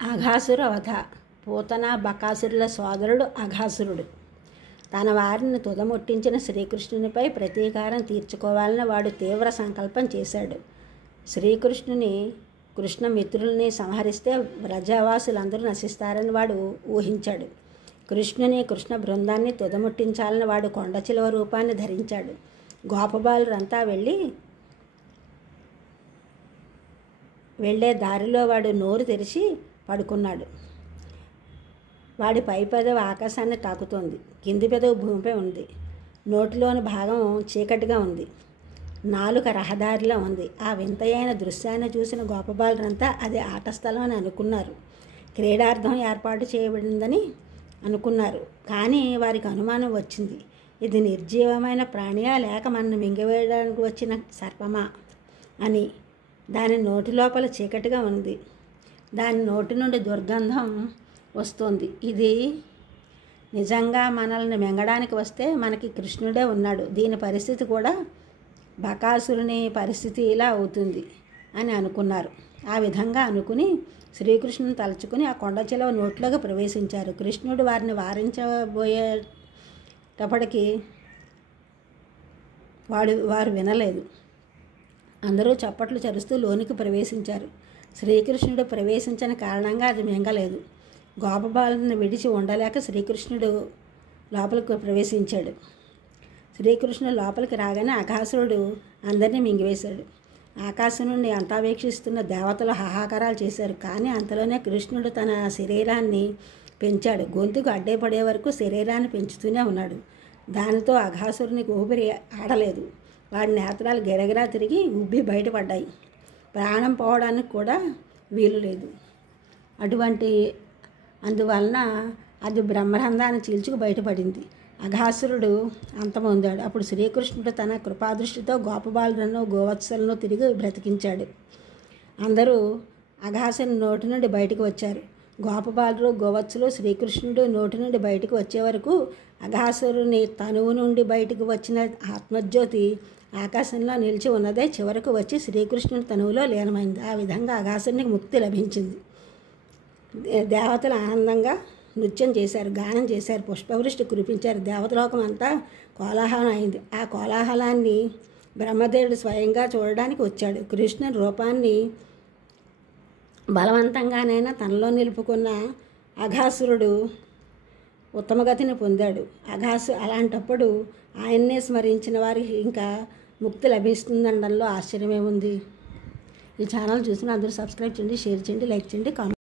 అఘాసుర వధ. పూతన బకాసురుల సోదరుడు అఘాసురుడు. తన వారిని తుదముట్టించిన శ్రీకృష్ణునిపై ప్రతీకారం తీర్చుకోవాలని వాడు తీవ్ర సంకల్పం చేశాడు. శ్రీకృష్ణుని కృష్ణమిత్రుల్ని సంహరిస్తే వ్రజవాసులందరూ నశిస్తారని వాడు ఊహించాడు. కృష్ణ బృందాన్ని తుదముట్టించాలని వాడు కొండచిలువ రూపాన్ని ధరించాడు. గోపబాలురంతా వెళ్ళే దారిలో వాడు నోరు తెరిచి పడుకున్నాడు. వాడి పై పెదవి ఆకాశాన్ని తాకుతోంది, కింది పెదవి భూమిపై ఉంది. నోటిలోని భాగం చీకటిగా ఉంది, నాలుక రహదారిలో ఉంది. ఆ వింతయైన దృశ్యాన్ని చూసిన గోపబాలురంతా అది ఆట స్థలం అని అనుకున్నారు. క్రీడార్థం ఏర్పాటు చేయబడిందని అనుకున్నారు. కానీ వారికి అనుమానం వచ్చింది, ఇది నిర్జీవమైన ప్రాణియా లేక మనల్ని మింగివేయడానికి వచ్చిన సర్పమా అని. దాని నోటి లోపల చీకటిగా ఉంది, దాని నోటి నుండి దుర్గంధం వస్తుంది. ఇది నిజంగా మనల్ని మింగడానికి వస్తే మనకి కృష్ణుడే ఉన్నాడు. దీని పరిస్థితి కూడా బకాసురుని పరిస్థితి ఇలా అవుతుంది అని అనుకున్నారు. ఆ విధంగా అనుకుని శ్రీకృష్ణుని తలుచుకుని ఆ కొండ చిలువ నోట్లోకి ప్రవేశించారు. కృష్ణుడు వారిని వారించబోయేటప్పటికి వారు వినలేదు. అందరూ చప్పట్లు చరుస్తూ లోనికి ప్రవేశించారు. శ్రీకృష్ణుడు ప్రవేశించిన కారణంగా అది మింగలేదు. గోపబాలుని విడిచి ఉండలేక శ్రీకృష్ణుడు లోపలికి ప్రవేశించాడు. శ్రీకృష్ణుడు లోపలికి రాగానే అఘాసురుడు అందరినీ మింగివేశాడు. ఆకాశం నుండి అంతా వీక్షిస్తున్న దేవతలు హాహాకారాలు చేశారు. కానీ అంతలోనే కృష్ణుడు తన శరీరాన్ని పెంచాడు. గొంతుకు అడ్డేపడే వరకు శరీరాన్ని పెంచుతూనే ఉన్నాడు. దానితో అఘాసురునికి ఊపిరి ఆడలేదు. వాడి నేత్రాలు గిరగిరా తిరిగి ఉబ్బి బయటపడ్డాయి. ప్రాణం పోవడానికి కూడా వీలు లేదు. అందువలన అది బ్రహ్మరంధ్రాన్ని చీల్చుకు బయటపడింది. అఘాసురుడు అంతమొందాడు. అప్పుడు శ్రీకృష్ణుడు తన కృపాదృష్టితో గోపబాలులను గోవత్సలను తిరిగి బ్రతికించాడు. అందరూ అఘాసుని నోటి నుండి బయటకు వచ్చారు. గోపబాలురు గోవత్సలు శ్రీకృష్ణుడు నోటి నుండి బయటకు వచ్చే వరకు అఘాసురుని తనువు నుండి బయటకు వచ్చిన ఆత్మజ్యోతి ఆకాశంలో నిలిచి ఉన్నదే చివరకు వచ్చి శ్రీకృష్ణుని తనువులో లీనమైంది. ఆ విధంగా అఘాసురునికి ముక్తి లభించింది. దేవతలు ఆనందంగా నృత్యం చేశారు, గానం చేశారు, పుష్పవృష్టి కురిపించారు. దేవతలోకం అంతా కోలాహలం అయింది. ఆ కోలాహలాన్ని బ్రహ్మదేవుడు స్వయంగా చూడడానికి వచ్చాడు. కృష్ణుని రూపాన్ని బలవంతంగానైనా తనలో నిలుపుకున్న అఘాసురుడు ఉత్తమగతిని పొందాడు. అలాంటప్పుడు ఆయన్నే స్మరించిన వారికి ఇంకా ముక్తి లభిస్తుందనడంలో ఆశ్చర్యమేముంది. ఈ ఛానల్ చూసిన అందరూ సబ్స్క్రైబ్ చేయండి, షేర్ చేయండి, లైక్ చేయండి, కామెంట్